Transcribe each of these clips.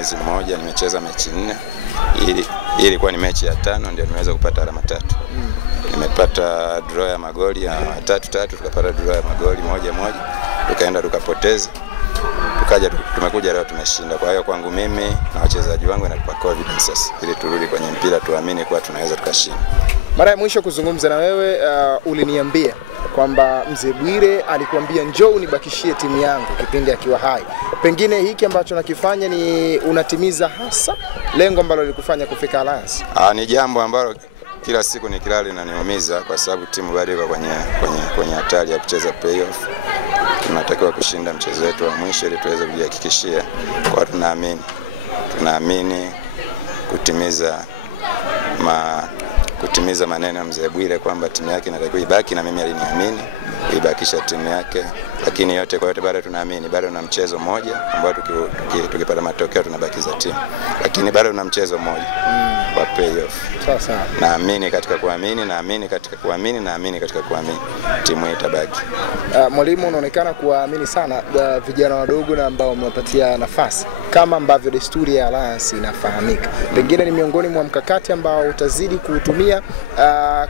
mwezi mmoja nimecheza mechi 4. Hii ilikuwa ni mechi ya 5 ndio nimeweza kupata alama 3. Nimepata draw ya magoli ya 3-3, tukapata draw ya magoli 1-1, tukaenda tukapoteza. Tumekuja leo tumeshinda. Kwa hiyo kwangu mimi na wachezaji wangu inatupa confidence sasa ili turudi kwenye mpira, tuamini kwa tunaweza tukashinda. Mara ya mwisho kuzungumza na wewe uliniambia kwamba Mzee Bwire alikuambia njoo unibakishie timu yangu kipindi akiwa hai. Pengine hiki ambacho nakifanya ni unatimiza hasa lengo ambalo lilikufanya kufika Alliance? Ni jambo ambalo kila siku nikilala inaniumiza kwa sababu timu bado iko kwenye hatari ya kucheza playoff. Tunatakiwa kushinda mchezo wetu wa mwisho ili tuweze kujihakikishia kwa tunaamini kutimiza maneno ya Mzee Bwire kwamba timu yake inatakiwa ibaki, na mimi aliniamini kuibakisha timu yake. Lakini yote kwa yote bado tunaamini bado na mchezo mmoja ambao tukipata matokeo tunabakiza timu, lakini bado na mchezo mmoja wa playoff. Sasa naamini katika kuamini timu itabaki. Mwalimu, unaonekana kuamini sana vijana wadogo na ambao umewapatia nafasi kama ambavyo desturi ya Alliance inafahamika. Pengine ni miongoni mwa mkakati ambao utazidi kuutumia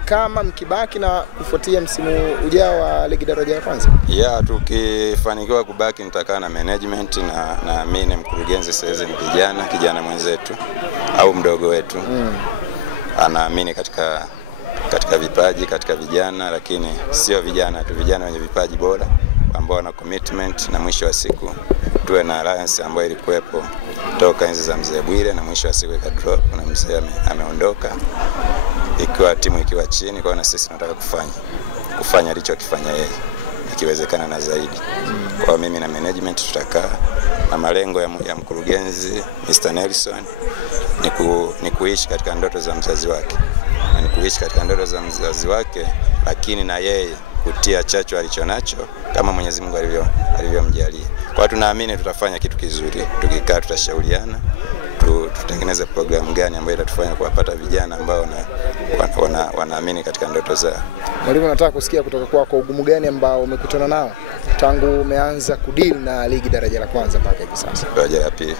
kama mkibaki na kufuatia msimu ujao wa ligi daraja ya kwanza? Tukifanikiwa kubaki nitakaa na management na naamini mkurugenzi sasa ni kijana mwenzetu au mdogo wetu. Anaamini katika vipaji, katika vijana, lakini sio vijana tu, vijana wenye vipaji bora ambao wana commitment, na mwisho wa siku tuwe na Alliance ambayo ilikuwepo toka enzi za Mzee Bwire, na mwisho wa siku ikadrop na mzee ameondoka ikiwa timu ikiwa chini. Kwa na sisi tunataka kufanya alichokifanya yeye, ikiwezekana na zaidi. Kwa mimi na management tutakaa na malengo ya mkurugenzi Mr. Nelson ni kuishi katika ndoto za mzazi wake. Ni kuishi katika ndoto za mzazi wake, lakini na yeye kutia chachu alichonacho kama Mwenyezi Mungu alivyomjalia. Kwa tunaamini tutafanya kitu kizuri. Tukikaa tutashauriana, tutengeneze programu gani ambayo itatufanya kuwapata vijana ambao wanaamini katika ndoto zao. Mwalimu, nataka kusikia kutoka kwako ugumu gani ambao umekutana nao tangu umeanza kudeal na ligi daraja la kwanza mpaka hivi sasa? Daraja la pili.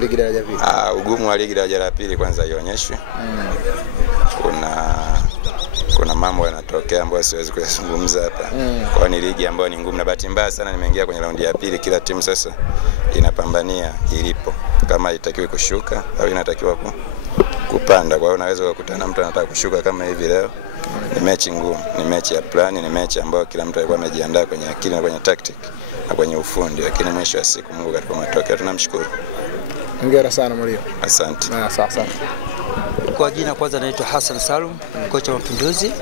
Ligi daraja la pili. Ugumu wa ligi daraja la pili kwanza ionyeshwe. Kuna mambo yanatokea ambayo siwezi kuyazungumza hapa. Kwa ni ligi ambayo ni ngumu, na bahati mbaya sana nimeingia kwenye raundi ya pili. Kila timu sasa inapambania ilipo, kama itakiwa kushuka au inatakiwa kupanda. Kwa hiyo unaweza kukutana mtu anataka kushuka kama hivi leo. Ni mechi ngumu, ni mechi ya plani, ni mechi ambayo kila mtu alikuwa amejiandaa kwenye akili na kwenye tactic na kwenye ufundi, lakini mwisho wa siku Mungu katika matokeo tunamshukuru. Hongera sana mwalimu. Asante. Sasa kwa jina kwanza naitwa Hassan Salum, kocha wa Mapinduzi.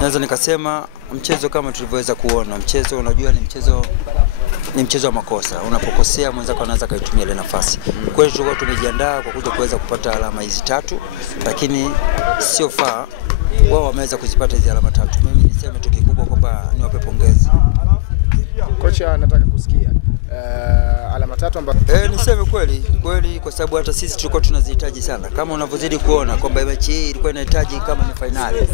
Naweza nikasema mchezo kama tulivyoweza kuona, mchezo unajua ni mchezo wa makosa. Unapokosea mwenzako anaweza kaitumia ile nafasi. Kwa hiyo tulikuwa tumejiandaa kwa kuweza kupata alama hizi 3, lakini sio faa wao wameweza kuzipata hizi alama 3. Mimi niseme tu kikubwa kwamba niwape pongezi. Kocha, nataka kusikia alama 3 ambazo niseme kweli kwa sababu hata sisi tulikuwa tunazihitaji sana. Kama unavyozidi kuona kwamba mechi hii ilikuwa inahitaji kama ni finali,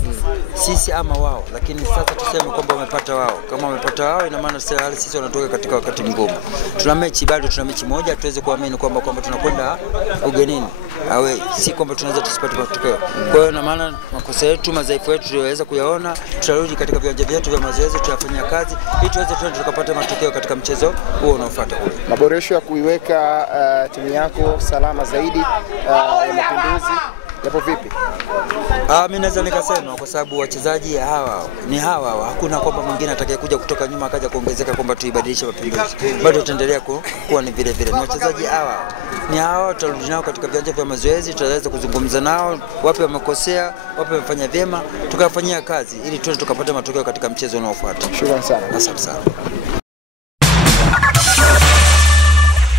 sisi ama wao, lakini sasa tuseme kwamba wamepata wao. Kama wamepata wao, ina maana sisi wanatoka katika wakati mgumu. Tuna mechi moja, tuweze kuamini kwamba tunakwenda ugenini. Si kwamba tunaweza tusipate matokeo. Kwa hiyo ina maana makosa yetu, madhaifu yetu tuliweza kuyaona, tutarudi katika viwanja vyetu vya mazoezi, tuyafanyia kazi ili tuweze tukapata matokeo katika mchezo huo unaofuata. Maboresho ya kuiweka timu yako salama zaidi ya Mapinduzi yapo vipi? Mimi naweza nikasema kwa sababu wachezaji hawa hakuna kwamba mwingine atakayekuja kutoka nyuma akaja kuongezeka kwamba tuibadilishe Mapinduzi. Bado tutaendelea kuwa ni vile vile. Ni wachezaji hawa tutarudi nao katika viwanja vya mazoezi, tutaweza kuzungumza nao, wapi wamekosea, wapi wamefanya vyema, tukafanyia kazi ili tuweze tukapata matokeo katika mchezo unaofuata. Shukrani sana. Asante sana.